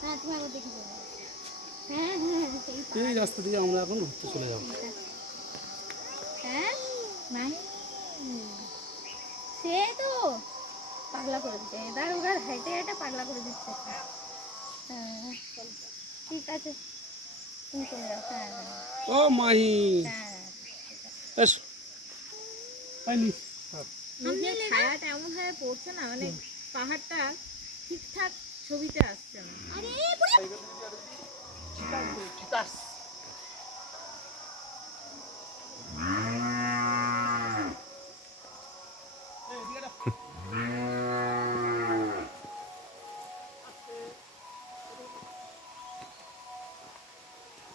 হ্যাঁ তুমি আবার দেখে যাবে। হ্যাঁ হ্যাঁ এই রাস্তা দিয়ে আমরা এখন ঘুরতে চলে যাবো। হ্যাঁ নাই সে তো পাগলা করে দিচ্ছে, এদার ওগার হেঁটে হেঁটে পাগলা করে দিচ্ছে। হ্যাঁ ঠিক আছে তুমি চলে যাও। হ্যাঁ হ্যাঁ ও মাহি হ্যাঁ এসো পাইনি। ছায়াটা এমন ভাবে পড়ছে না, মানে পাহাড়টা ঠিকঠাক ছবিতে আসছে না। আরে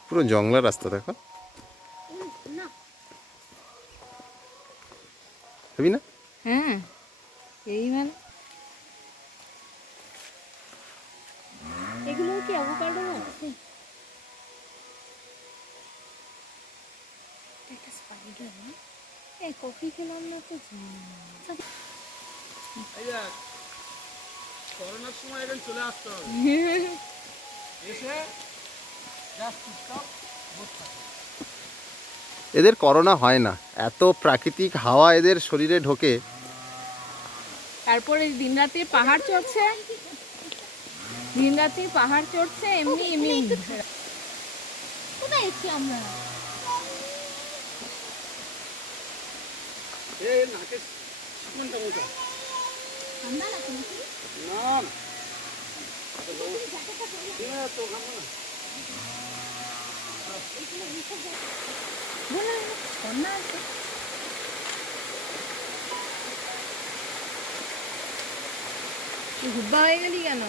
পুরো জংলা রাস্তা দেখো, না ভাবি না? হ্যাঁ এই মানে এগুলো কি অ্যাভোকাডো আছে? একটা স্পাইডার না, এই কফি খেলাম না তো করোনার সময় এখন চলে আসতে হবে, এসে জাস্ট চুপচাপ বসে থাকো। এদের করোনা হয় না, এত প্রাকৃতিক হাওয়া এদের শরীরে ঢোকে। তারপরে দিন রাতে পাহাড় চড়ছে, দিন রাতে পাহাড় চড়ছে এমনি এমনি। কোথায় এসছি আমরা? এই নাকে কোনটা মোটা ঠান্ডা লাগছে নাকি? না তো খাবো না। ঝর্ণা আছে। তুই হুব্বা হয়ে গেলি কেন?